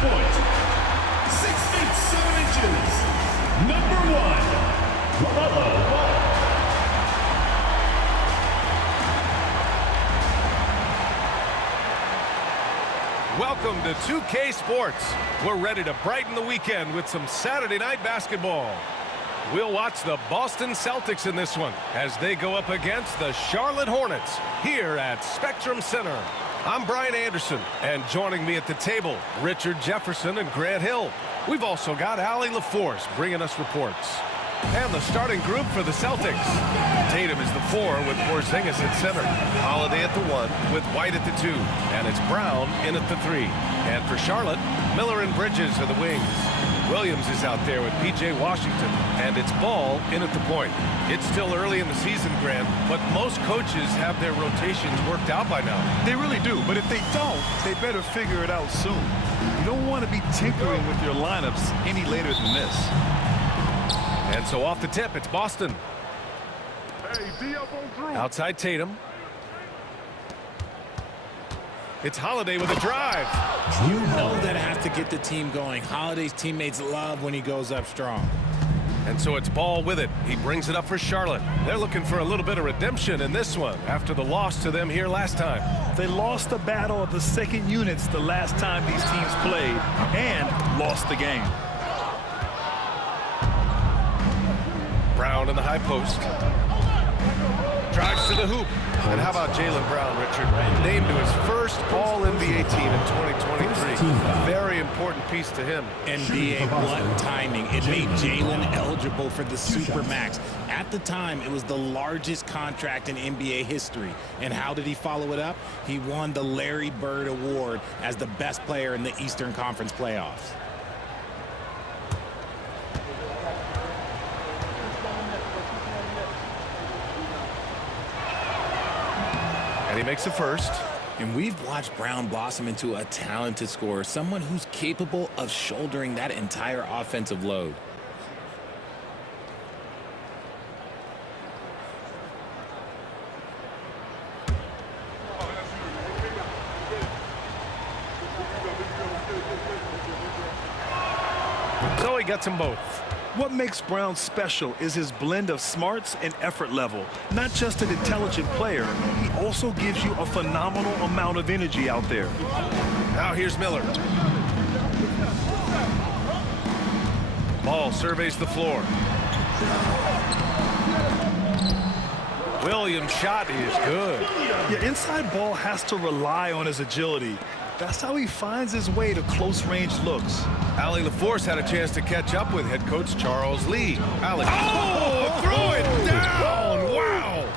point, 6 feet 7 inches, number 1, LaMelo Ball. Welcome to 2K Sports. We're ready to brighten the weekend with some Saturday night basketball. We'll watch the Boston Celtics in this one as they go up against the Charlotte Hornets here at Spectrum Center. I'm Brian Anderson, and joining me at the table, Richard Jefferson and Grant Hill. We've also got Allie LaForce bringing us reports. And the starting group for the Celtics. Tatum is the 4 with Porzingis at center. Holiday at the 1 with White at the 2. And it's Brown in at the 3. And for Charlotte, Miller and Bridges are the wings. Williams is out there with P.J. Washington. And it's Ball in at the point. It's still early in the season, Grant, but most coaches have their rotations worked out by now. They really do, but if they don't, they better figure it out soon. You don't want to be tinkering with your lineups any later than this. And so off the tip, it's Boston. Outside Tatum. It's Holiday with a drive. You know that has to get the team going. Holiday's teammates love when he goes up strong. And so it's Ball with it. He brings it up for Charlotte. They're looking for a little bit of redemption in this one after the loss to them here last time. They lost the battle of the second units the last time these teams played and lost the game. Brown in the high post. Drives to the hoop. And how about Jaylen Brown, Richard? Named to his first All-NBA team in 2023. Very important piece to him. NBA, what timing. It made Jaylen eligible for the Supermax. At the time, it was the largest contract in NBA history. And how did he follow it up? He won the Larry Bird Award as the best player in the Eastern Conference playoffs. And he makes the first. And we've watched Brown blossom into a talented scorer, someone who's capable of shouldering that entire offensive load. So he gets them both. What makes Brown special is his blend of smarts and effort level. Not just an intelligent player, he also gives you a phenomenal amount of energy out there. Now here's Miller. Ball surveys the floor. Williams' shot is good. Your inside ball has to rely on his agility. That's how he finds his way to close-range looks. Allie LaForce had a chance to catch up with head coach Charles Lee. Allie. Oh, throw it down! Wow!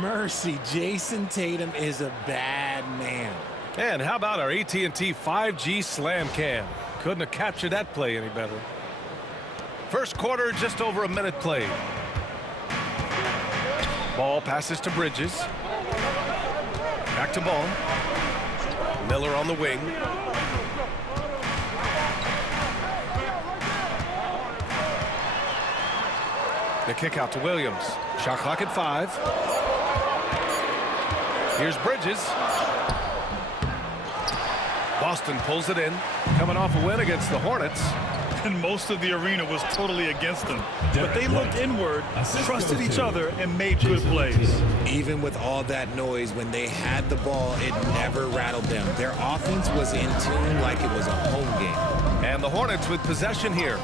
Mercy, Jason Tatum is a bad man. And how about our AT&T 5G Slam Cam? Couldn't have captured that play any better. First quarter, just over a minute played. Ball passes to Bridges. Back to Ball. Miller on the wing. The kick out to Williams. Shot clock at 5. Here's Bridges. Boston pulls it in. Coming off a win against the Hornets. And most of the arena was totally against them. But they looked inward, trusted each other, and made good plays. Even with all that noise, when they had the ball, it never rattled them. Their offense was in tune like it was a home game. And the Hornets with possession here.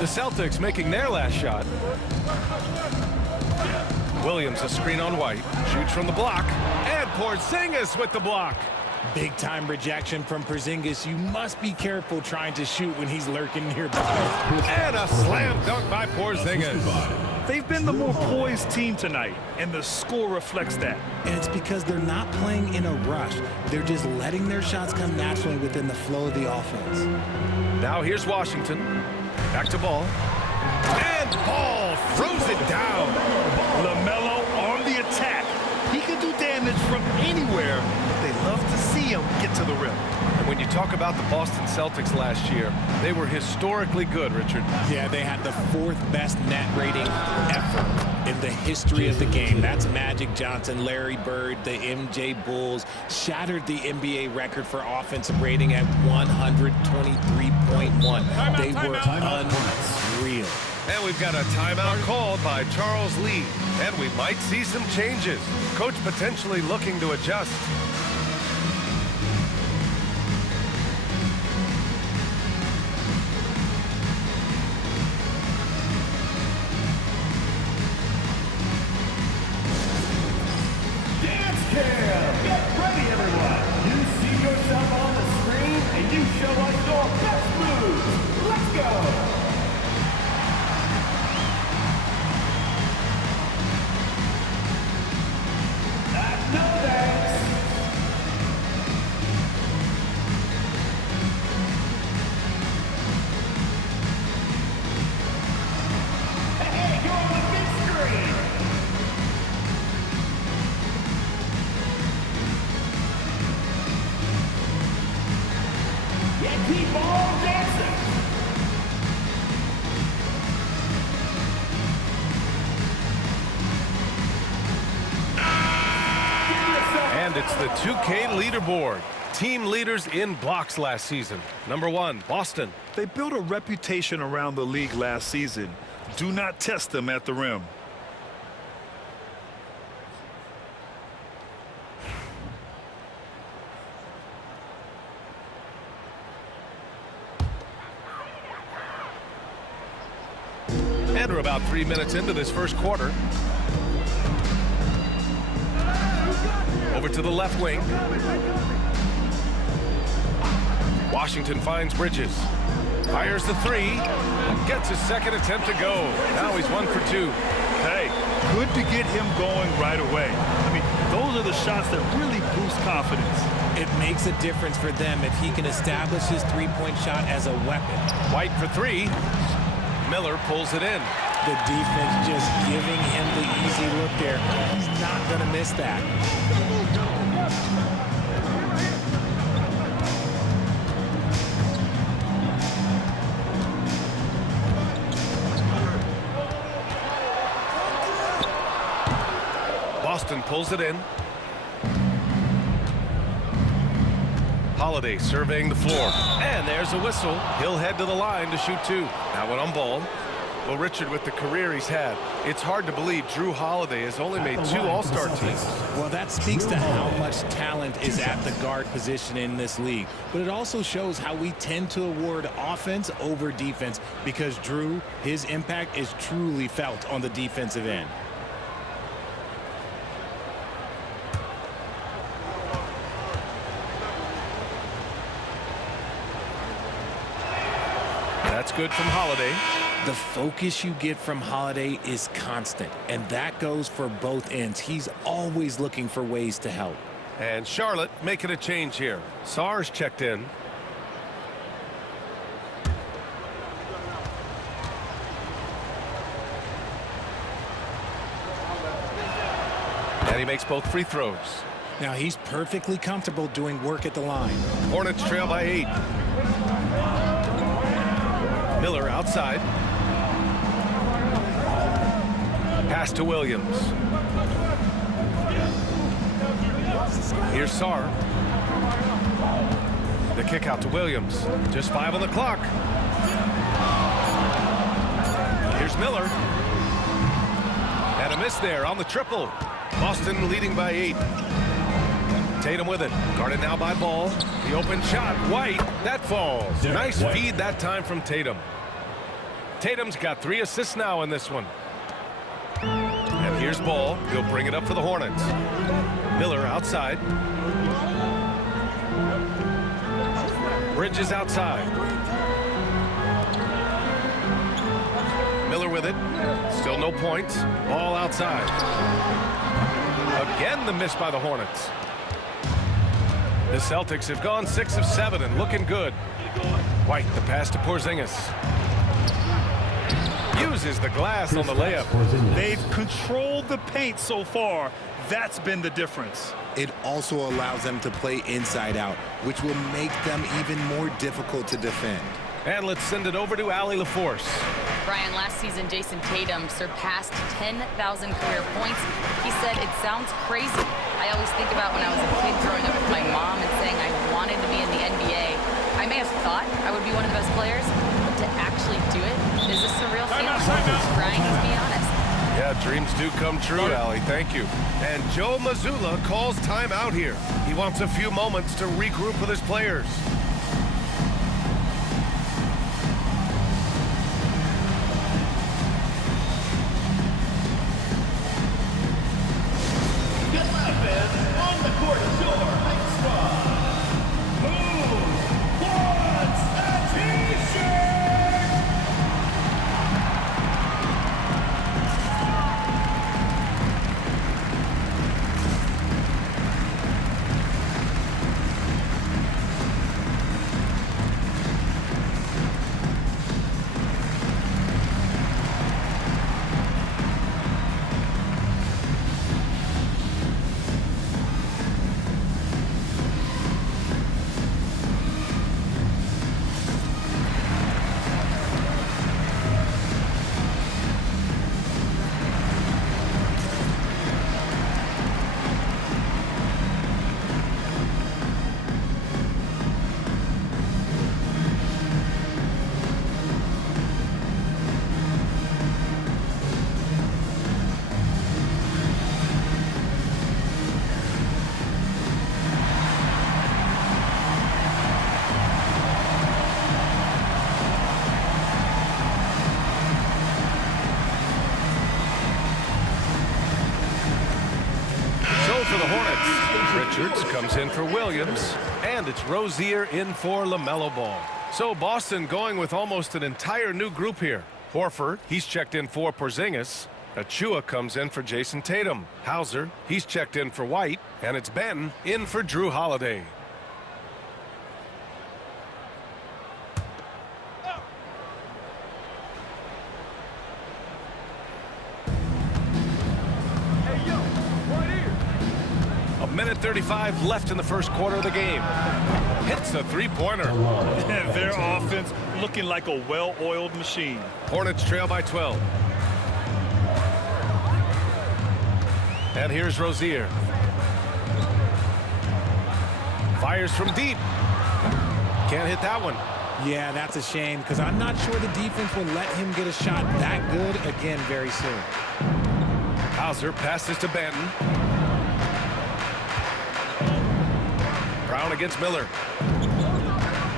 The Celtics making their last shot. Williams a screen on White. Shoots from the block. And Porzingis with the block. Big-time rejection from Porzingis. You must be careful trying to shoot when he's lurking nearby. And a slam dunk by Porzingis. They've been the more poised team tonight, and the score reflects that. And it's because they're not playing in a rush. They're just letting their shots come naturally within the flow of the offense. Now here's Washington. Back to Ball. And Ball throws it down. LaMelo on the attack. He can do damage from anywhere, but they love to see him get to the rim. And when you talk about the Boston Celtics last year, they were historically good, Richard. Yeah, they had the 4th best net rating ever. in the history of the game. That's Magic Johnson, Larry Bird, the MJ Bulls, shattered the NBA record for offensive rating at 123.1. They were unreal. And we've got a timeout called by Charles Lee. And we might see some changes. Coach potentially looking to adjust. Dance Cam! Get ready, everyone! You see yourself on the screen, and you show us your best moves! Let's go! No thanks! Hey, you're on the big screen! Yeah, keep on dancing! And it's the 2K leaderboard. Team leaders in blocks last season. Number 1, Boston. They built a reputation around the league last season. Do not test them at the rim. And we're about 3 minutes into this first quarter. Over to the left wing. Washington finds Bridges. Fires the three. Gets his second attempt to go. Now he's 1 for 2. Hey, good to get him going right away. I mean, those are the shots that really boost confidence. It makes a difference for them if he can establish his three-point shot as a weapon. White for 3. Miller pulls it in. The defense just giving him the easy look there. He's not going to miss that. Boston pulls it in. Holiday surveying the floor. And there's a whistle. He'll head to the line to shoot 2. Now one on ball. Well, Richard, with the career he's had, it's hard to believe Drew Holiday has only made 2 All-Star teams. Well, that speaks to how much talent is at the guard position in this league. But it also shows how we tend to award offense over defense because Drew, his impact is truly felt on the defensive end. That's good from Holiday. The focus you get from Holiday is constant, and that goes for both ends. He's always looking for ways to help. And Charlotte making a change here. Sarge checked in. And he makes both free throws. Now he's perfectly comfortable doing work at the line. Hornets trail by 8. Miller outside. Pass to Williams. Here's Sarr. The kick out to Williams. Just 5 on the clock. Here's Miller. And a miss there on the triple. Boston leading by 8. Tatum with it. Guarded now by Ball. The open shot. White. That falls. Nice feed that time from Tatum. Tatum's got 3 assists now in this one. And here's Ball. He'll bring it up for the Hornets. Miller outside. Bridges outside. Miller with it. Still no points. Ball outside. Again the miss by the Hornets. The Celtics have gone 6 of 7 and looking good. White, the pass to Porzingis. Uses the glass on the layup. They've controlled the paint so far. That's been the difference. It also allows them to play inside out, which will make them even more difficult to defend. And let's send it over to Allie LaForce. Brian, last season, Jason Tatum surpassed 10,000 career points. He said, "It sounds crazy. I always think about when I was a kid growing up with my mom and saying I wanted to be in the NBA. I may have thought I would be one of the best players, but to actually do it is a surreal feeling." Brian, let's be honest. Yeah, dreams do come true, Allie. Thank you. And Joe Mazzulla calls timeout here. He wants a few moments to regroup with his players. On the court, your next squad. Who wants a t-shirt? For the Hornets, Richards comes in for Williams, and it's Rozier in for LaMelo Ball. So Boston going with almost an entire new group here. Horford, he's checked in for Porzingis. Achua comes in for Jason Tatum. Hauser, he's checked in for White, and it's Benton in for Drew Holiday. Minute 35 left in the first quarter of the game. Hits the three-pointer. Their offense looking like a well-oiled machine. Hornets trail by 12. And here's Rozier. Fires from deep. Can't hit that one. Yeah, that's a shame because I'm not sure the defense will let him get a shot that good again very soon. Hauser passes to Benton. Brown against Miller.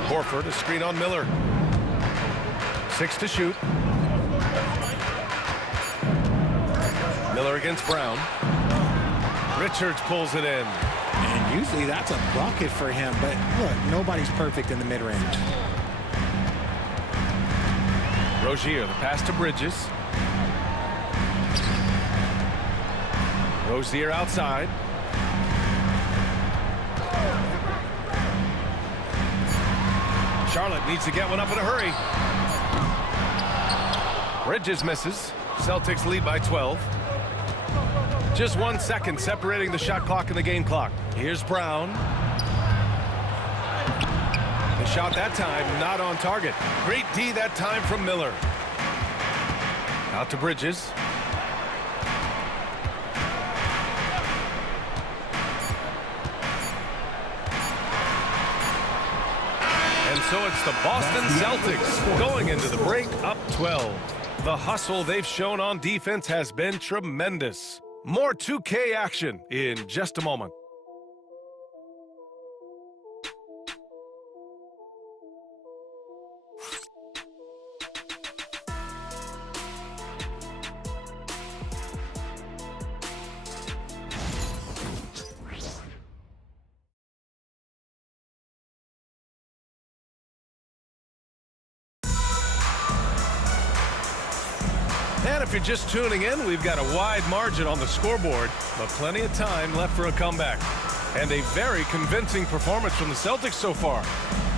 Horford, a screen on Miller. 6 to shoot. Miller against Brown. Richards pulls it in. And usually that's a bucket for him, but look, nobody's perfect in the mid-range. Rozier, the pass to Bridges. Rozier outside. Charlotte needs to get one up in a hurry. Bridges misses. Celtics lead by 12. Just 1 second separating the shot clock and the game clock. Here's Brown. The shot that time not on target. Great D that time from Miller. Out to Bridges. So it's the Boston Celtics going into the break up 12. The hustle they've shown on defense has been tremendous. More 2K action in just a moment. And if you're just tuning in, we've got a wide margin on the scoreboard, but plenty of time left for a comeback. And a very convincing performance from the Celtics so far.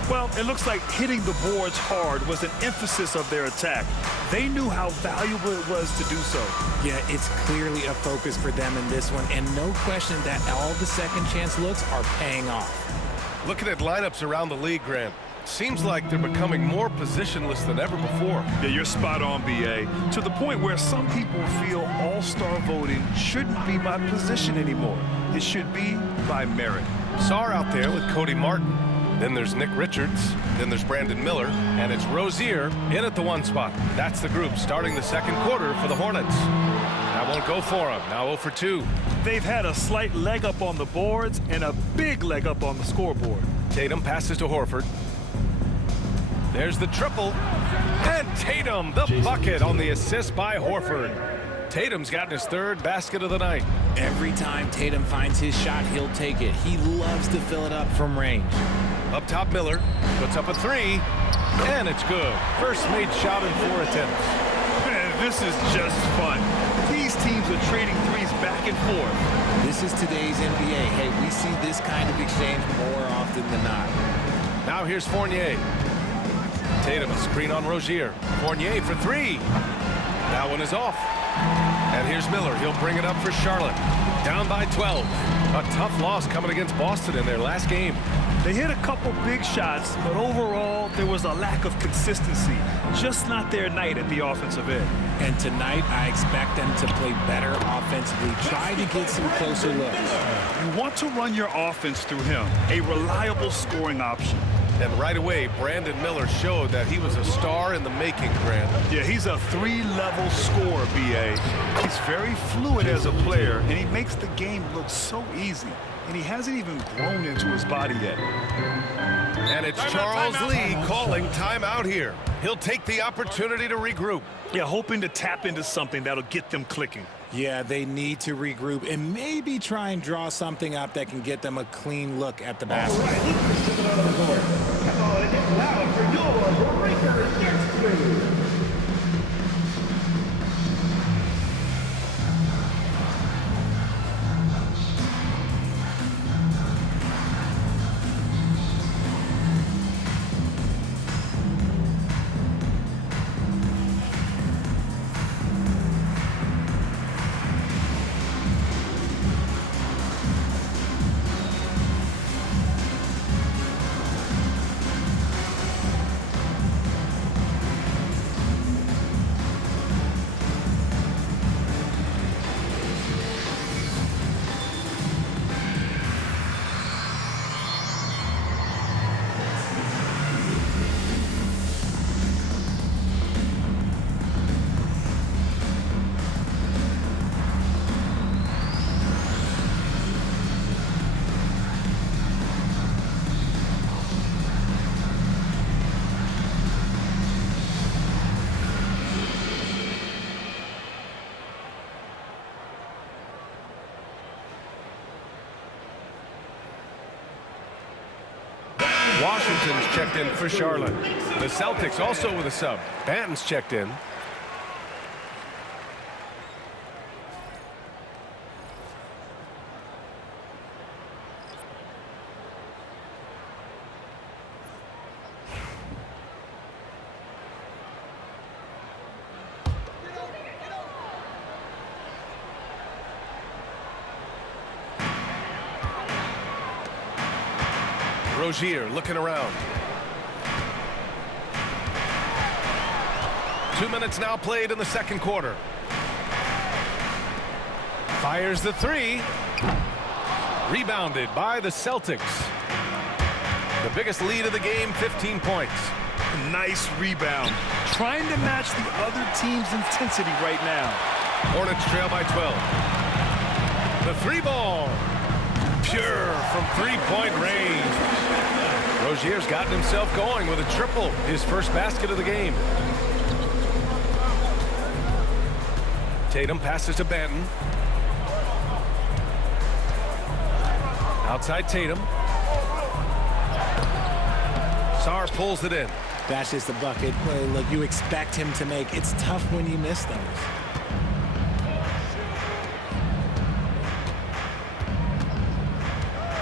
Well, it looks like hitting the boards hard was an emphasis of their attack. They knew how valuable it was to do so. Yeah, it's clearly a focus for them in this one, and no question that all the second chance looks are paying off. Looking at lineups around the league, Grant, Seems like they're becoming more positionless than ever before. Yeah, you're spot on, B.A. To the point where some people feel all-star voting shouldn't be by position anymore. It should be by merit. Sarr out there with Cody Martin. Then there's Nick Richards. Then there's Brandon Miller. And it's Rozier in at the 1 spot. That's the group starting the second quarter for the Hornets. That won't go for them. Now 0 for 2. They've had a slight leg up on the boards and a big leg up on the scoreboard. Tatum passes to Horford. There's the triple. And Tatum, the bucket on the assist by Horford. Tatum's gotten his 3rd basket of the night. Every time Tatum finds his shot, he'll take it. He loves to fill it up from range. Up top, Miller puts up a 3, and it's good. First made shot in 4 attempts. Man, this is just fun. These teams are trading threes back and forth. This is today's NBA. Hey, we see this kind of exchange more often than not. Now here's Fournier. Tatum a screen on Rozier. Fournier for 3. That one is off. And here's Miller. He'll bring it up for Charlotte. Down by 12. A tough loss coming against Boston in their last game. They hit a couple big shots, but overall, there was a lack of consistency. Just not their night at the offensive end. And tonight, I expect them to play better offensively. Try to get some closer looks. You want to run your offense through him, a reliable scoring option. And right away, Brandon Miller showed that he was a star in the making, Grant. Yeah, he's a 3-level scorer, B.A. He's very fluid as a player, and he makes the game look so easy. And he hasn't even grown into his body yet. And it's Charles Lee calling timeout here. He'll take the opportunity to regroup. Yeah, hoping to tap into something that'll get them clicking. Yeah, they need to regroup and maybe try and draw something up that can get them a clean look at the basket. All right, let's get on the board. Come on and get loud for your Breakers next move. Washington's checked in for Charlotte. The Celtics also with a sub. Banton's checked in. Rozier looking around. 2 minutes now played in the second quarter. Fires the 3. Rebounded by the Celtics. The biggest lead of the game, 15 points. Nice rebound. Trying to match the other team's intensity right now. Hornets trail by 12. The 3 ball. Pure from 3-point range. Rozier's gotten himself going with a triple, his first basket of the game. Tatum passes to Banton. Outside Tatum. Sarr pulls it in. That's just the bucket. Well, look, you expect him to make. It's tough when you miss those.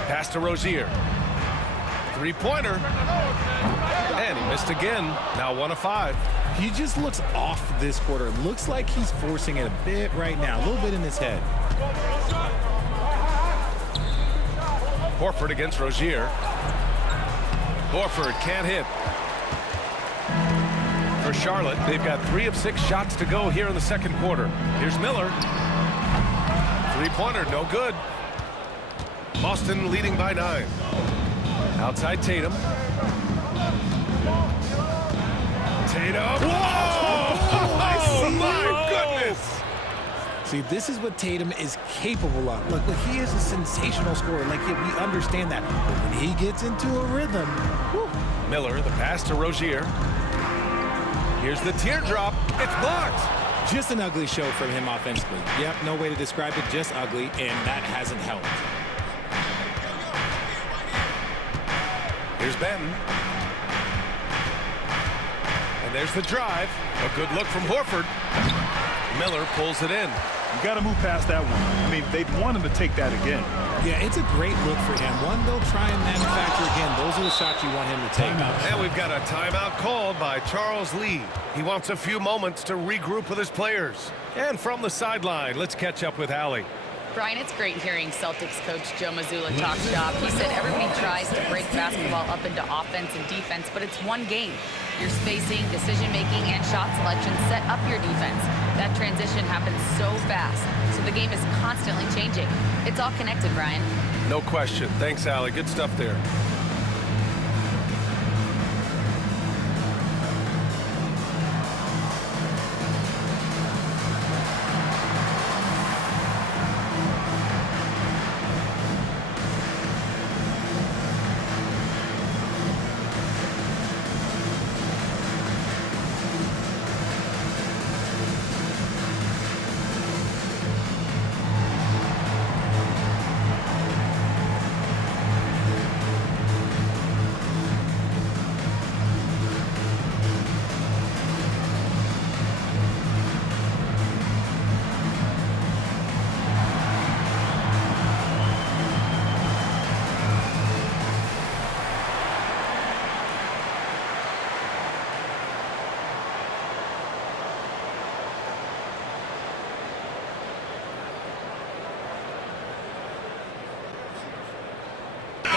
Pass to Rozier. 3-pointer. And he missed again. Now 1 of 5. He just looks off this quarter. Looks like he's forcing it a bit right now. A little bit in his head. Horford against Rozier. Horford can't hit. For Charlotte, they've got 3 of 6 shots to go here in the second quarter. Here's Miller. Three-pointer, no good. Boston leading by 9. Outside Tatum. Tatum. Whoa! Oh, my goodness! See, this is what Tatum is capable of. Look, he is a sensational scorer. Like, yeah, we understand that. But when he gets into a rhythm, whew. Miller, the pass to Rozier. Here's the teardrop. It's blocked. Just an ugly show from him offensively. Yep, no way to describe it, just ugly, and that hasn't helped. Here's Benton. And there's the drive. A good look from Horford. Miller pulls it in. You got to move past that one. I mean, they'd want him to take that again. Yeah, it's a great look for him. One they'll try and manufacture again. Those are the shots you want him to take. And we've got a timeout called by Charles Lee. He wants a few moments to regroup with his players. And from the sideline, let's catch up with Allie. Brian, it's great hearing Celtics coach Joe Mazzulla talk shop. He said everybody tries to break basketball up into offense and defense, but it's one game. Your spacing, decision-making, and shot selection set up your defense. That transition happens so fast, so the game is constantly changing. It's all connected, Brian. No question. Thanks, Allie. Good stuff there.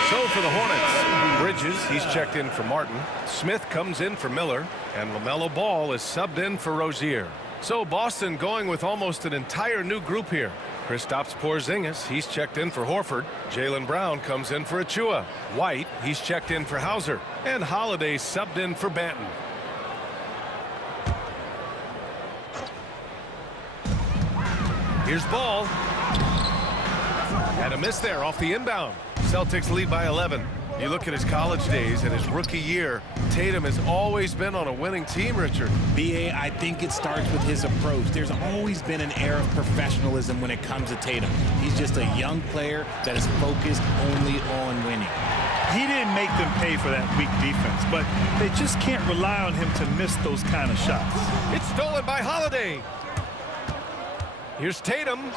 So for the Hornets, Bridges, he's checked in for Martin. Smith comes in for Miller. And LaMelo Ball is subbed in for Rozier. So Boston going with almost an entire new group here. Kristaps Porzingis, he's checked in for Horford. Jaylen Brown comes in for Achua. White, he's checked in for Hauser. And Holiday subbed in for Banton. Here's Ball. And a miss there off the inbound. Celtics lead by 11. You look at his college days and his rookie year, Tatum has always been on a winning team, Richard. B.A., I think it starts with his approach. There's always been an air of professionalism when it comes to Tatum. He's just a young player that is focused only on winning. He didn't make them pay for that weak defense, but they just can't rely on him to miss those kind of shots. It's stolen by Holiday. Here's Tatum.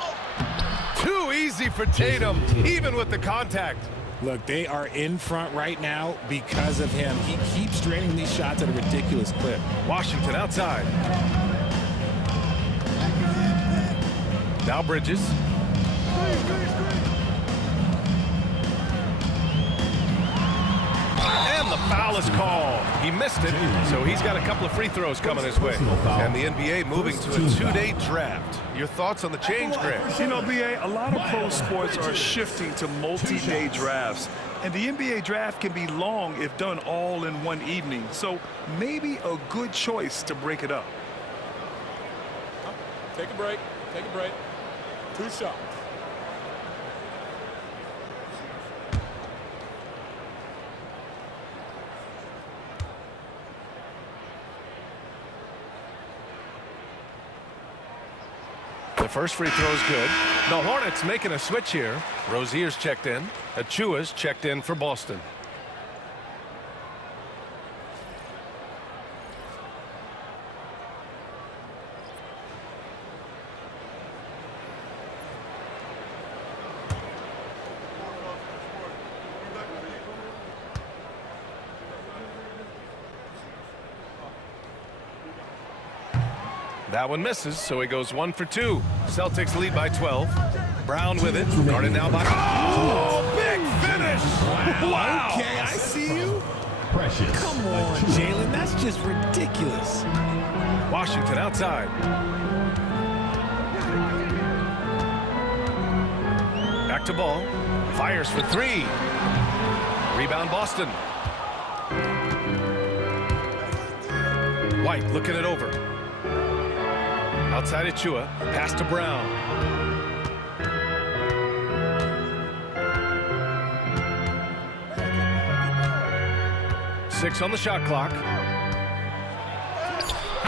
Too easy for Tatum, even with the contact. Look, they are in front right now because of him. He keeps draining these shots at a ridiculous clip. Washington outside. Now Bridges. And the foul is called. He missed it, so he's got a couple of free throws coming his way. And the NBA moving to a 2-day draft. Your thoughts on the change, Greg? You know, B.A., a lot of pro sports are shifting to multi-day drafts. And the NBA draft can be long if done all in one evening. So maybe a good choice to break it up. Take a break. Take a break. 2 shots. The first free throw is good. The Hornets making a switch here. Rozier's checked in. Achua's checked in for Boston. That one misses, so he goes 1 for 2. Celtics lead by 12. Brown with it. Guarded now by... Oh, big finish! Wow! Okay, I see you. Precious. Come on, Jalen. That's just ridiculous. Washington outside. Back to Ball. Fires for three. Rebound Boston. White looking it over. Outside Achua. Pass to Brown. Six on the shot clock.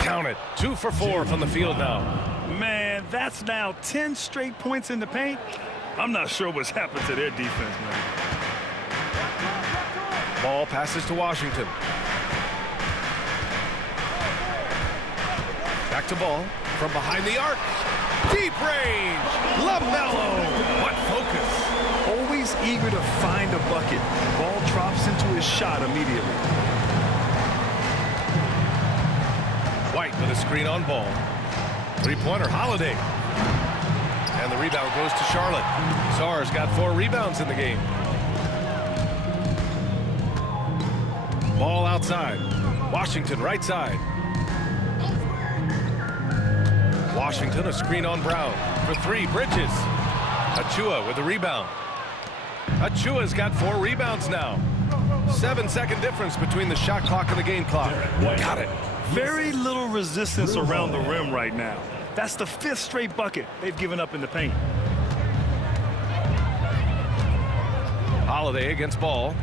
Count it. 2 for 4 from the field now. Man, that's now 10 straight points in the paint. I'm not sure what's happened to their defense, man. Ball passes to Washington. Back to Ball from behind the arc. Deep range. LaMelo. What focus. Always eager to find a bucket. Ball drops into his shot immediately. White with a screen on Ball. Three-pointer, Holiday. And the rebound goes to Charlotte. Sarr's got 4 rebounds in the game. Ball outside. Washington right side. Washington, a screen on Brown. For 3, Bridges. Achua with the rebound. Achua's got 4 rebounds now. 7-second difference between the shot clock and the game clock. Got it. Very little resistance around the rim right now. That's the 5th straight bucket they've given up in the paint. Holiday against Ball.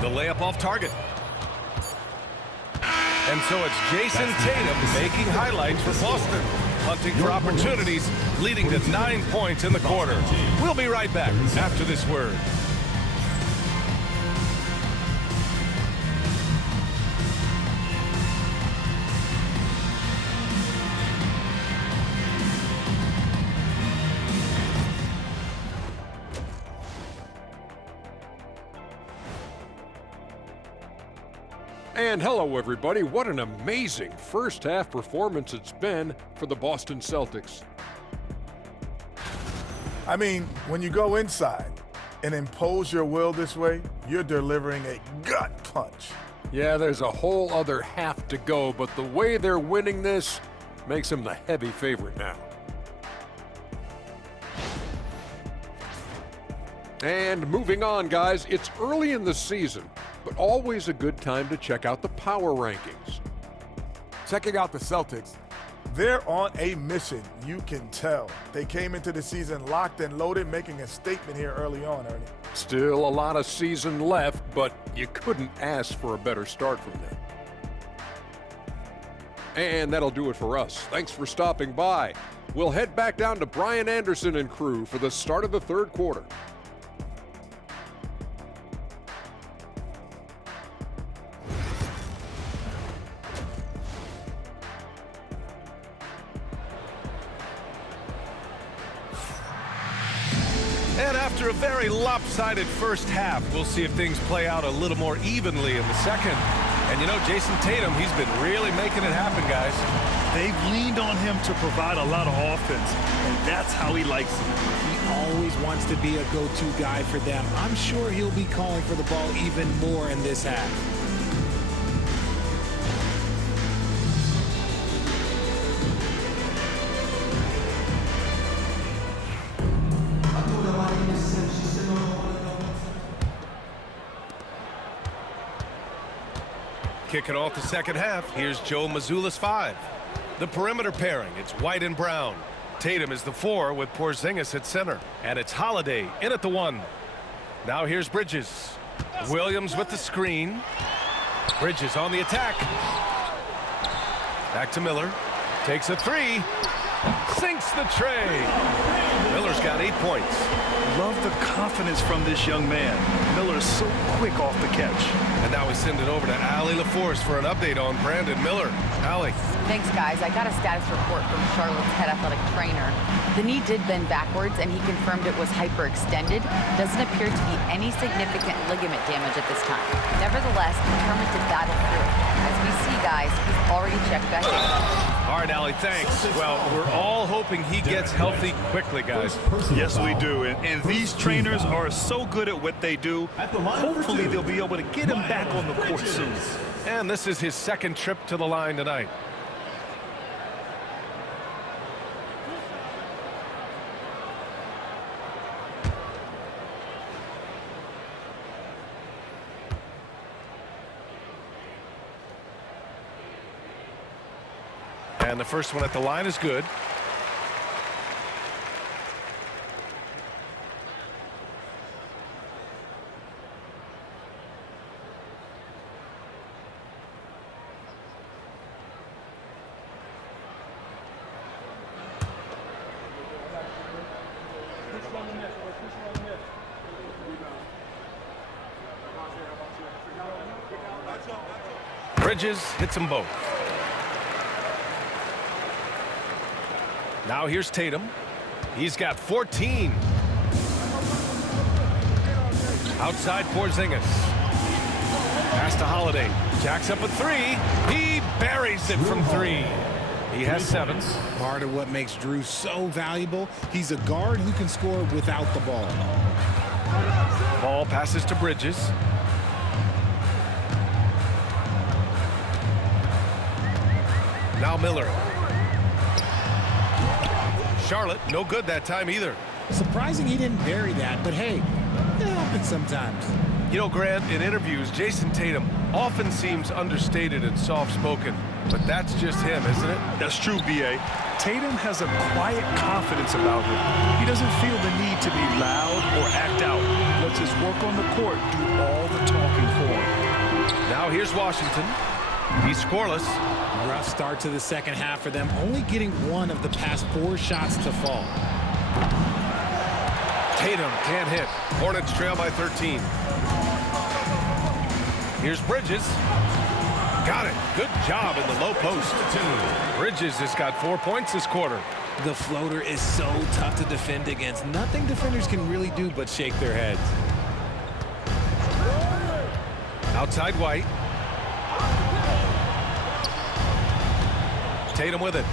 The layup off target. And so it's Jason Tatum making highlights for Boston, hunting for opportunities, leading to 9 points in the quarter. We'll be right back after this word. And hello, everybody. What an amazing first-half performance it's been for the Boston Celtics. I mean, when you go inside and impose your will this way, you're delivering a gut punch. Yeah, there's a whole other half to go, but the way they're winning this makes them the heavy favorite now. And moving on, guys, it's early in the season, but always a good time to check out the power rankings. Checking out the Celtics, they're on a mission, you can tell. They came into the season locked and loaded, making a statement here early on, Ernie. Still a lot of season left, but you couldn't ask for a better start from them. And that'll do it for us. Thanks for stopping by. We'll head back down to Brian Anderson and crew for the start of the third quarter. And after a very lopsided first half, we'll see if things play out a little more evenly in the second. And you know, Jason Tatum, he's been really making it happen, guys. They've leaned on him to provide a lot of offense, and that's how he likes it. He always wants to be a go-to guy for them. I'm sure he'll be calling for the ball even more in this half. Kicking off the second half, here's Joe Mazzulla's 5. The perimeter pairing, it's White and Brown. Tatum is the 4 with Porzingis at center. And it's Holiday in at the 1. Now here's Bridges. Williams with the screen. Bridges on the attack. Back to Miller. Takes a 3. Sinks the tray. Miller Miller's got 8 points. Love the confidence from this young man. Miller's so quick off the catch. And now we send it over to Allie LaForce for an update on Brandon Miller. Allie. Thanks, guys. I got a status report from Charlotte's head athletic trainer. The knee did bend backwards, and he confirmed it was hyperextended. Doesn't appear to be any significant ligament damage at this time. Nevertheless, determined to battle through it. As we see, guys, he's already checked back in. All right, Allie, thanks. Well, we're all hoping he gets healthy quickly, guys. Yes, we do. And these trainers are so good at what they do. Hopefully, they'll be able to get him back on the court soon. And this is his second trip to the line tonight. And the first one at the line is good. Bridges hits them both. Now here's Tatum. He's got 14. Outside Porzingis. Pass to Holiday. Jacks up a three. He buries it from 3. He has 7. Part of what makes Drew so valuable, he's a guard who can score without the ball. Ball passes to Bridges. Now Miller. Charlotte, no good that time either. Surprising he didn't bury that, but hey, it happens sometimes. You know, Grant, in interviews, Jason Tatum often seems understated and soft-spoken, but that's just him, isn't it? That's true, B.A. Tatum has a quiet confidence about him. He doesn't feel the need to be loud or act out. He lets his work on the court do all the talking for him. Now here's Washington. He's scoreless. Rough start to the second half for them, only getting 1 of the past 4 shots to fall. Tatum can't hit. Hornets trail by 13. Here's Bridges. Got it. Good job in the low post. Bridges has got 4 points this quarter. The floater is so tough to defend against. Nothing defenders can really do but shake their heads. Outside White. Tatum with it.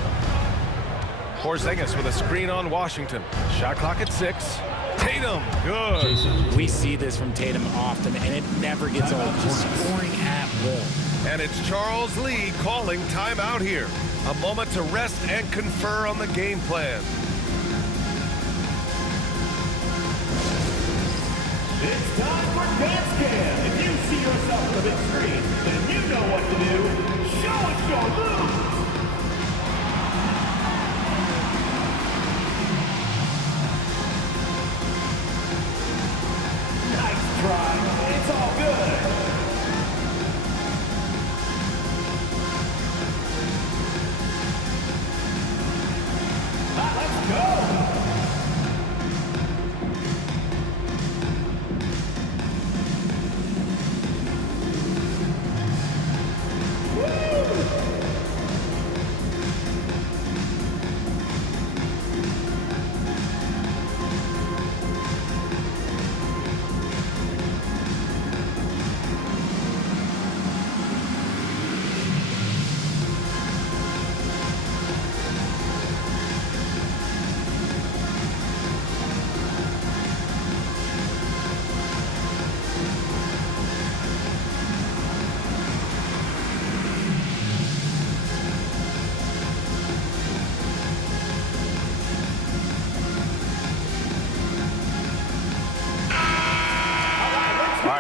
Porzingis with a screen on Washington. Shot clock at 6. Tatum, good. We see this from Tatum often, and it never gets old. Just scoring at will. And it's Charles Lee calling timeout here. A moment to rest and confer on the game plan. It's time for Dance Cam. If you see yourself on the big screen, then you know what to do. Show us your moves. Nice try. It's all good. Let's go.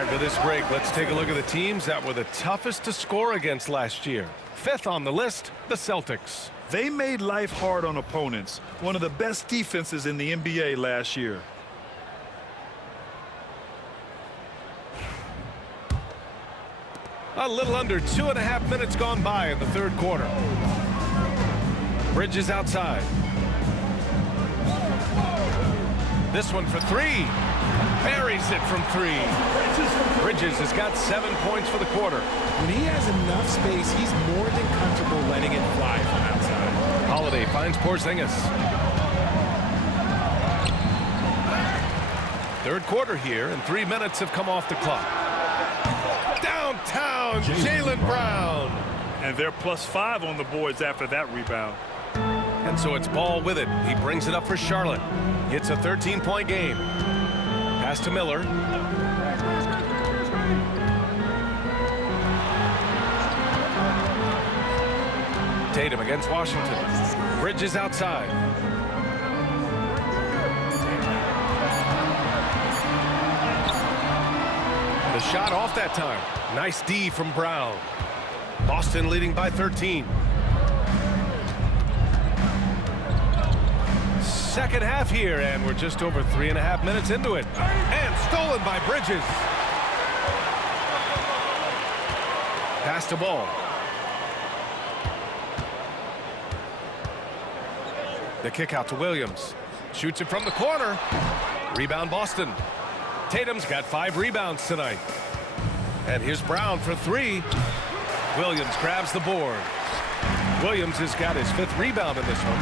For this break, let's take a look at the teams that were the toughest to score against last year. 5th on the list, the Celtics. They made life hard on opponents. One of the best defenses in the NBA last year. A little under 2.5 minutes gone by in the 3rd quarter. Bridges outside. This one for three. Buries it from three. Bridges has got 7 points for the quarter. When he has enough space, he's more than comfortable letting it fly from outside. Holiday finds Porzingis. Third quarter here, and 3 minutes have come off the clock. Downtown, Jaylen Brown. And they're +5 on the boards after that rebound. And so it's Ball with it. He brings it up for Charlotte. It's a 13-point game. Pass to Miller. Tatum against Washington. Bridges outside. The shot off that time. Nice D from Brown. Boston leading by 13. Second half here, and we're just over 3.5 minutes into it. And stolen by Bridges. Pass to Ball. The kick out to Williams. Shoots it from the corner. Rebound Boston. Tatum's got 5 rebounds tonight. And here's Brown for 3. Williams grabs the board. Williams has got his 5th rebound in this one.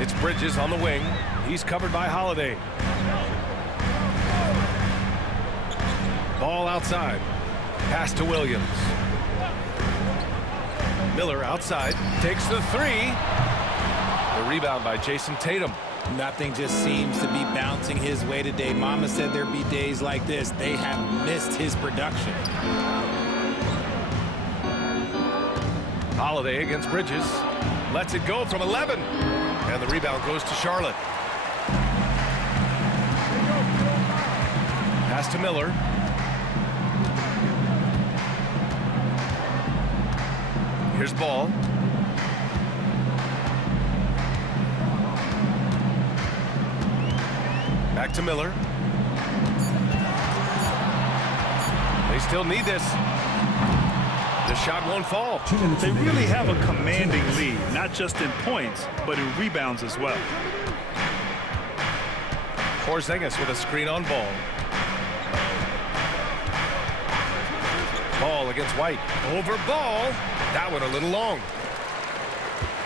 It's Bridges on the wing. He's covered by Holiday. Ball outside. Pass to Williams. Miller outside. Takes the 3. The rebound by Jason Tatum. Nothing just seems to be bouncing his way today. Mama said there'd be days like this. They have missed his production. Holiday against Bridges. Lets it go from 11. And the rebound goes to Charlotte. Pass to Miller. Here's Ball. Back to Miller. They still need this. The shot won't fall. They really have a commanding lead, not just in points, but in rebounds as well. Porzingis with a screen on Ball. Ball against White. Over Ball. That one a little long.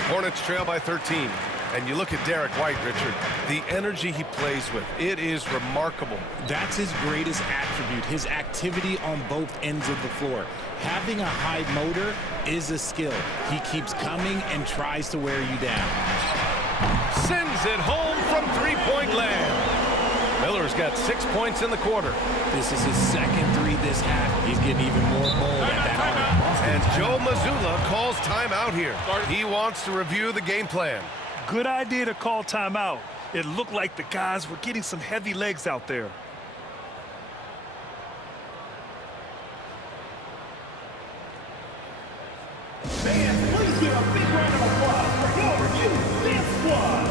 Hornets trail by 13. And you look at Derek White, Richard, the energy he plays with, it is remarkable. That's his greatest attribute, his activity on both ends of the floor. Having a high motor is a skill. He keeps coming and tries to wear you down. Sends it home from three-point land. Miller's got 6 points in the quarter. This is his second 3 this half. He's getting even more bold at that arm. And Joe Mazzulla calls timeout here. He wants to review the game plan. Good idea to call timeout. It looked like the guys were getting some heavy legs out there. Fans, please give a big round of applause for your review. This was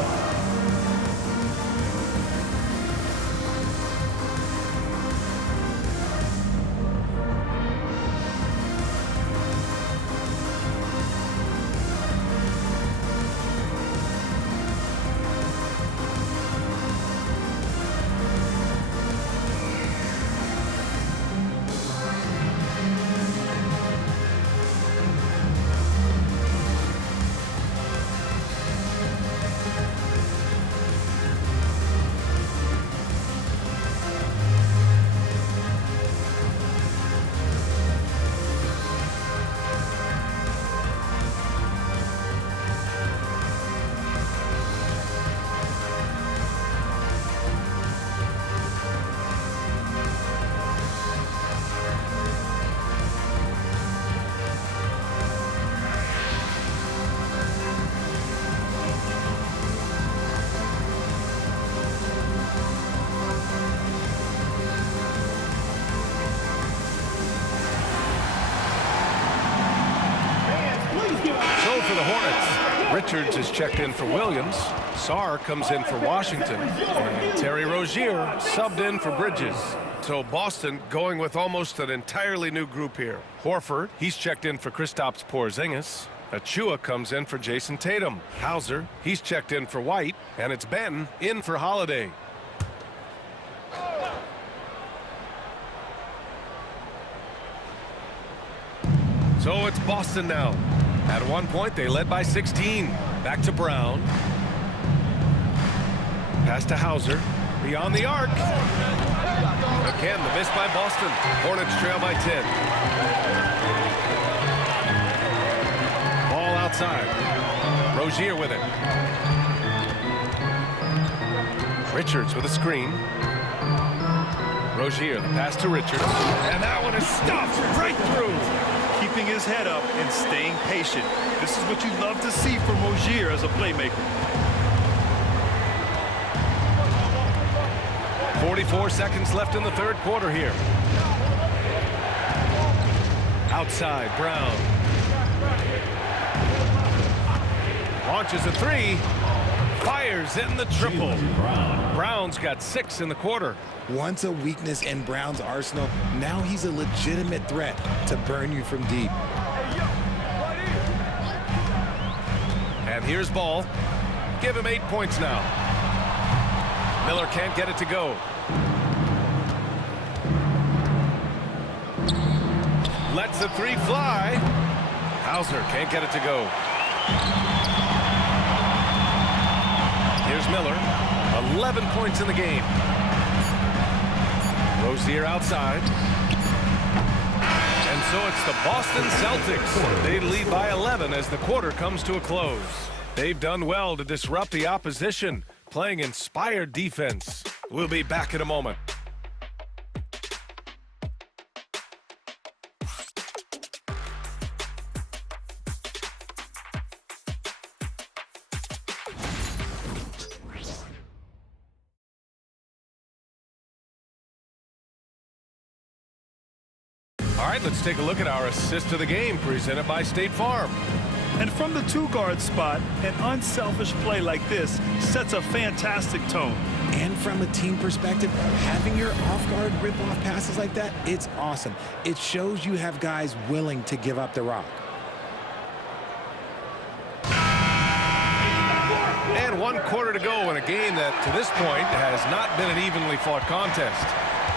for the Hornets. Richards is checked in for Williams. Sarr comes in for Washington. And Terry Rozier subbed in for Bridges. So Boston going with almost an entirely new group here. Horford, he's checked in for Kristaps Porzingis. Achua comes in for Jason Tatum. Hauser, he's checked in for White, and it's Ben in for Holiday. So it's Boston now. At one point, they led by 16. Back to Brown. Pass to Hauser. Beyond the arc. Again, the miss by Boston. Hornets trail by 10. Ball outside. Rozier with it. Richards with a screen. Rozier, the pass to Richards. And that one is stuffed right through. Keeping his head up and staying patient. This is what you love to see from Rozier as a playmaker. 44 seconds left in the third quarter here. Outside, Brown. Launches a three. Fires in the triple. Brown's got 6 in the quarter. Once a weakness in Brown's arsenal, now he's a legitimate threat to burn you from deep. And here's Ball. Give him 8 points now. Miller can't get it to go. Lets the three fly. Hauser can't get it to go. Here's Miller. 11 points in the game. Rozier outside. And so it's the Boston Celtics. They lead by 11 as the quarter comes to a close. They've done well to disrupt the opposition, playing inspired defense. We'll be back in a moment. All right, let's take a look at our assist of the game presented by State Farm. And from the two-guard spot, an unselfish play like this sets a fantastic tone. And from a team perspective, having your off-guard rip-off passes like that, it's awesome. It shows you have guys willing to give up the rock. And 1 quarter to go in a game that, to this point, has not been an evenly fought contest.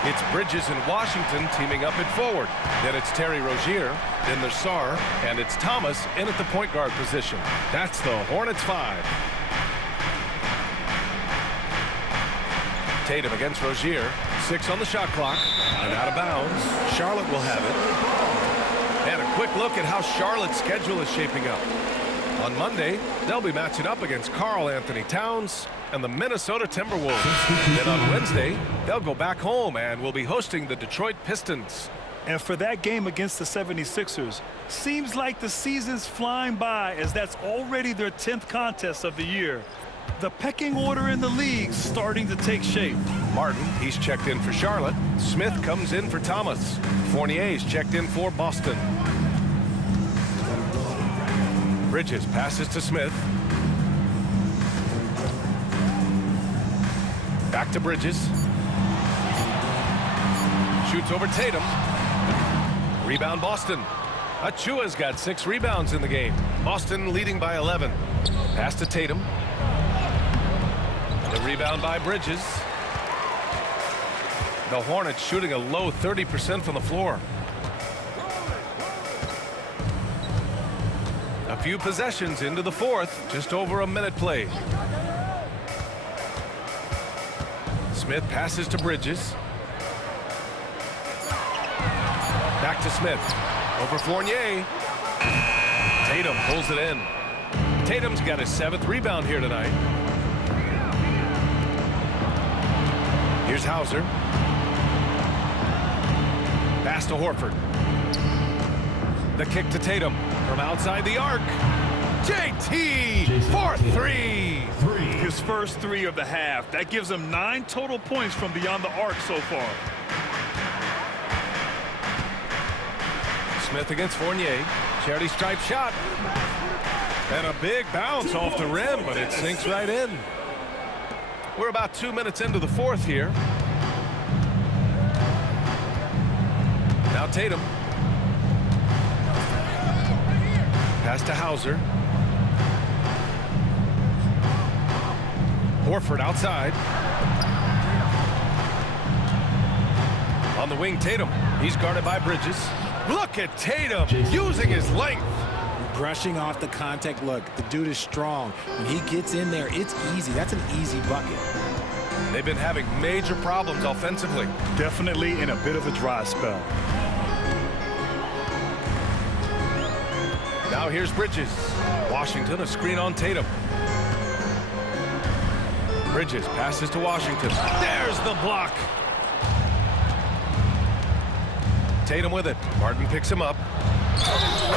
It's Bridges and Washington teaming up at forward. Then it's Terry Rozier, then there's Sarr, and it's Thomas in at the point guard position. That's the Hornets 5. Tatum against Rozier. 6 on the shot clock. And out of bounds. Charlotte will have it. And a quick look at how Charlotte's schedule is shaping up. On Monday, they'll be matching up against Karl Anthony Towns and the Minnesota Timberwolves. Then on Wednesday, they'll go back home and will be hosting the Detroit Pistons. And for that game against the 76ers, seems like the season's flying by as that's already their 10th contest of the year. The pecking order in the league starting to take shape. Martin, he's checked in for Charlotte. Smith comes in for Thomas. Fournier's checked in for Boston. Bridges passes to Smith. Back to Bridges. Shoots over Tatum. Rebound Boston. Achua's got 6 rebounds in the game. Boston leading by 11. Pass to Tatum. The rebound by Bridges. The Hornets shooting a low 30% from the floor. A few possessions into the fourth, just over a minute played. Smith passes to Bridges. Back to Smith. Over Fournier. Tatum pulls it in. Tatum's got his 7th rebound here tonight. Here's Hauser. Pass to Horford. The kick to Tatum from outside the arc. JT for 3. His first 3 of the half. That gives him 9 total points from beyond the arc so far. Smith against Fournier. Charity stripe shot. And a big bounce off the rim, but it sinks right in. We're about 2 minutes into the fourth here. Now Tatum. Pass to Hauser. Horford outside. On the wing, Tatum. He's guarded by Bridges. Look at Tatum using his length. Brushing off the contact. Look, the dude is strong. When he gets in there, it's easy. That's an easy bucket. They've been having major problems offensively. Definitely in a bit of a dry spell. Now here's Bridges. Washington, a screen on Tatum. Bridges passes to Washington. There's the block. Tatum with it. Martin picks him up.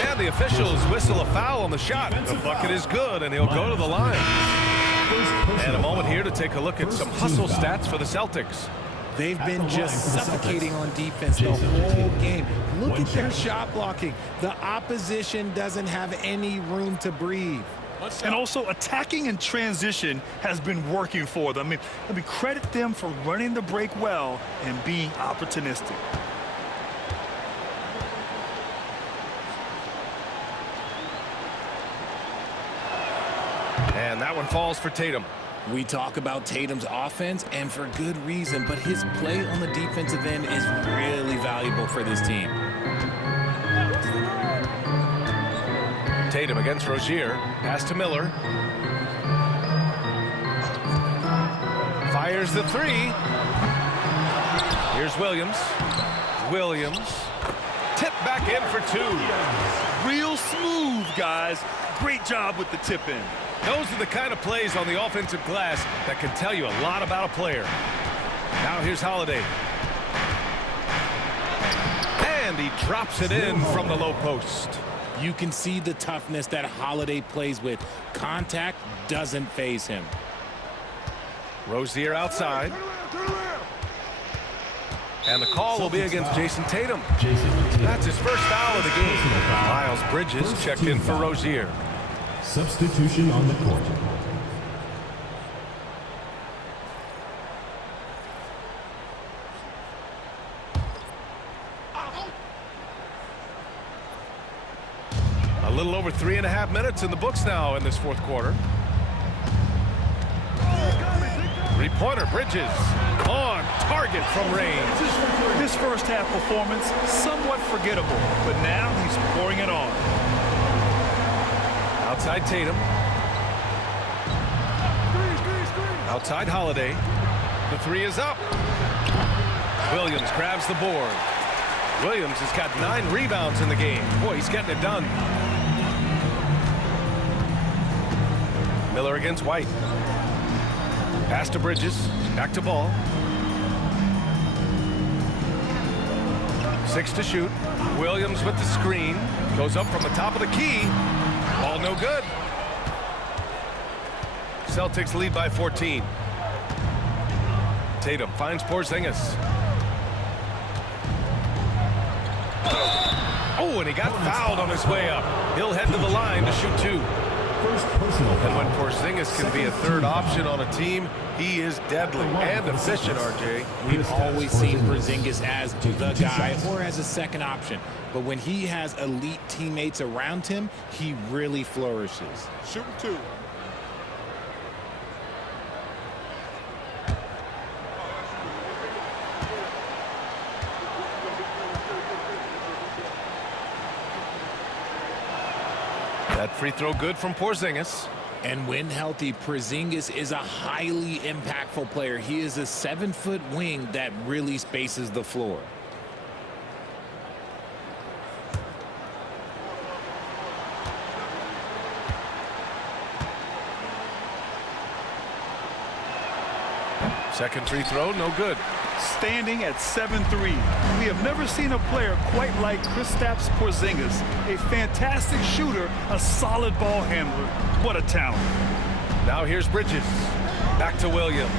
And the officials whistle a foul on the shot. The bucket is good, and he'll go to the line. And a moment here to take a look at some hustle stats for the Celtics. They've been just suffocating on defense the whole game. Look at their shot blocking. The opposition doesn't have any room to breathe. And also, attacking in transition has been working for them. Let me credit them for running the break well and being opportunistic. And that one falls for Tatum. We talk about Tatum's offense, and for good reason, but his play on the defensive end is really valuable for this team. Tatum against Rozier. Pass to Miller. Fires the three. Here's Williams. Williams. Tip back in for two. Real smooth, guys. Great job with the tip in. Those are the kind of plays on the offensive glass that can tell you a lot about a player. Now here's Holiday. And he drops it in from the low post. You can see the toughness that Holiday plays with. Contact doesn't faze him. Rozier outside. And the call will be against Jason Tatum. That's his first foul of the game. Miles Bridges checked in for Rozier. Substitution on the court. A little over 3.5 minutes in the books now in this fourth quarter. Three-pointer, Bridges on target from range. His first half performance, somewhat forgettable, but now he's pouring it on. Outside Tatum. Outside Holiday. The three is up. Williams grabs the board. Williams has got 9 rebounds in the game. Boy, he's getting it done. Miller against White. Pass to Bridges. Back to Ball. 6 to shoot. Williams with the screen. Goes up from the top of the key. Ball no good. Celtics lead by 14. Tatum finds Porzingis. Oh, and he got fouled on his way up. He'll head to the line to shoot 2. And when Porzingis can be a third option on a team, he is deadly and efficient, RJ. We've always seen Porzingis as the guy or as a second option. But when he has elite teammates around him, he really flourishes. Shooting 2. That free throw good from Porzingis. And when healthy, Porzingis is a highly impactful player. He is a 7-foot wing that really spaces the floor. Second free throw, no good. Standing at 7-3, we have never seen a player quite like Kristaps Porzingis. A fantastic shooter, a solid ball handler. What a talent. Now here's Bridges. Back to Williams.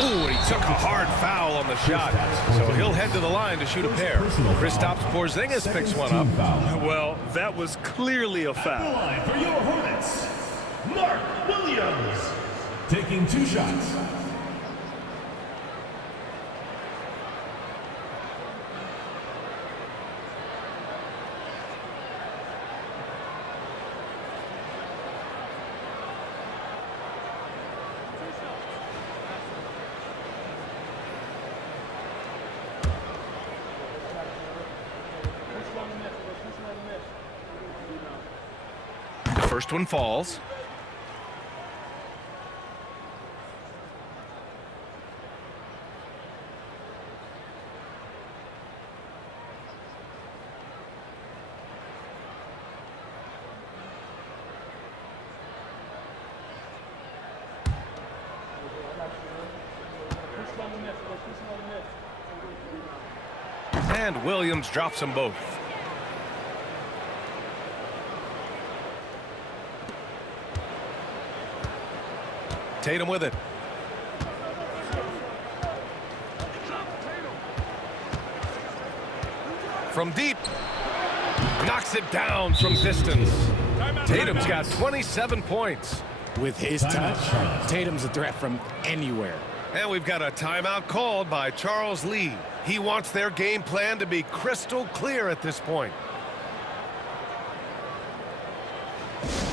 Ooh, and he took a hard foul on the shot. So he'll head to the line to shoot a pair. Kristaps Porzingis picks one up. Well, that was clearly a The foul. line for your Hornets, Mark Williams. Taking 2 shots. First one falls. And Williams drops them both. Tatum with it. From deep. Knocks it down from distance. Tatum's got 27 points. With his touch, Tatum's a threat from anywhere. And we've got a timeout called by Charles Lee. He wants their game plan to be crystal clear at this point.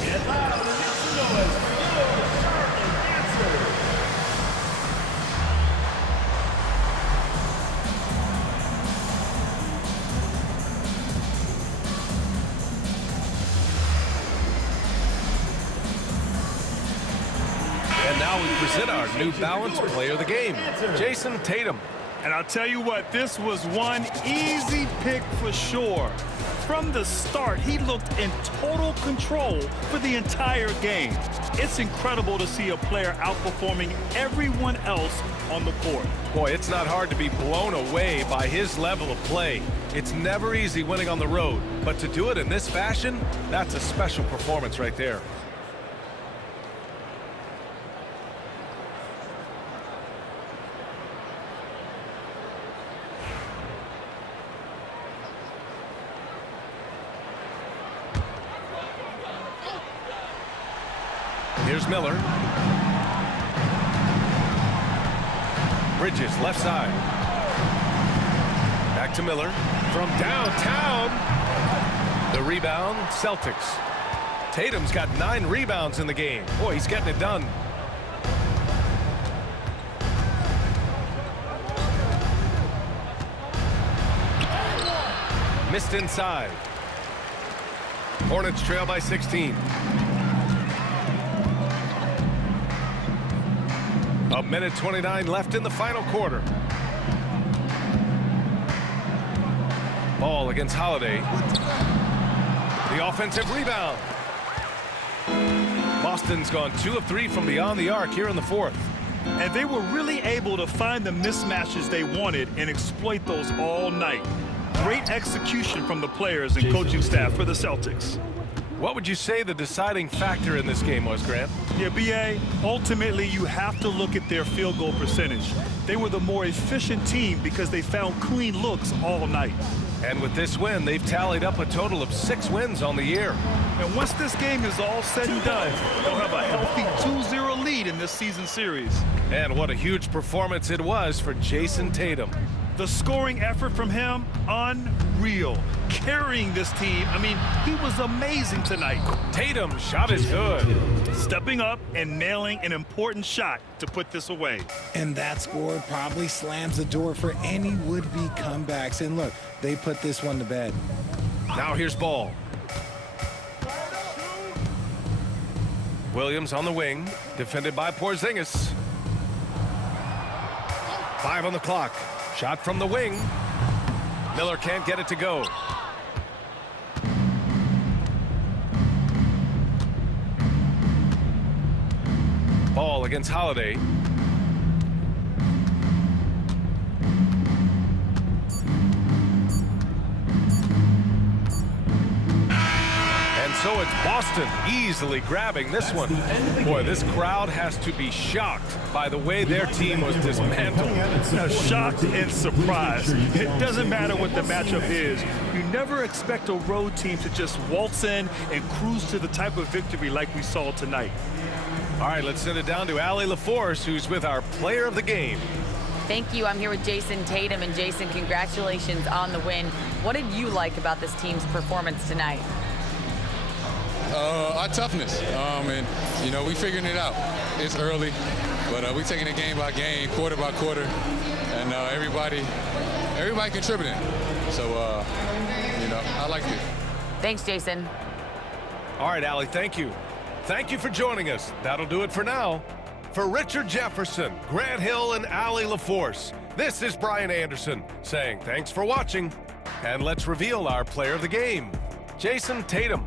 Get loud and make some noise for your Charlotte answer. And now we present our New Balance player of the game, Jason Tatum. And I'll tell you what, this was one easy pick for sure. From the start, he looked in total control for the entire game. It's incredible to see a player outperforming everyone else on the court. Boy, it's not hard to be blown away by his level of play. It's never easy winning on the road, but to do it in this fashion, that's a special performance right there. Here's Miller. Bridges, left side. Back to Miller. From downtown. The rebound, Celtics. Tatum's got 9 rebounds in the game. Boy, he's getting it done. Missed inside. Hornets trail by 16. A minute 29 left in the final quarter. Ball against Holiday. The offensive rebound. Boston's gone 2 of 3 from beyond the arc here in the fourth. And they were really able to find the mismatches they wanted and exploit those all night. Great execution from the players and coaching staff for the Celtics. What would you say the deciding factor in this game was, Grant? Yeah, B.A., ultimately you have to look at their field goal percentage. They were the more efficient team because they found clean looks all night. And with this win, they've tallied up a total of 6 wins on the year. And once this game is all said and done, they'll have a healthy 2-0 lead in this season series. And what a huge performance it was for Jason Tatum. The scoring effort from him, unreal. Carrying this team, I mean, he was amazing tonight. Tatum's shot is good. Stepping up and nailing an important shot to put this away. And that score probably slams the door for any would-be comebacks. And look, they put this one to bed. Now here's Ball. Williams on the wing, defended by Porzingis. 5 on the clock. Shot from the wing. Miller can't get it to go. Ball against Holiday. And so it's Boston easily grabbing this one. Boy, this crowd has to be shocked by the way their team was dismantled. Now, shocked and surprised. It doesn't matter what the matchup is. You never expect a road team to just waltz in and cruise to the type of victory like we saw tonight. All right, let's send it down to Allie LaForce, who's with our player of the game. Thank you. I'm here with Jason Tatum. And Jason, congratulations on the win. What did you like about this team's performance tonight? Our toughness. And, you know, we figuring it out. It's early, but we taking it game by game, quarter by quarter, and everybody contributing. So, you know, I liked it. Thanks, Jason. All right, Allie, thank you. Thank you for joining us. That'll do it for now. For Richard Jefferson, Grant Hill, and Allie LaForce, this is Brian Anderson saying thanks for watching. And let's reveal our player of the game, Jason Tatum.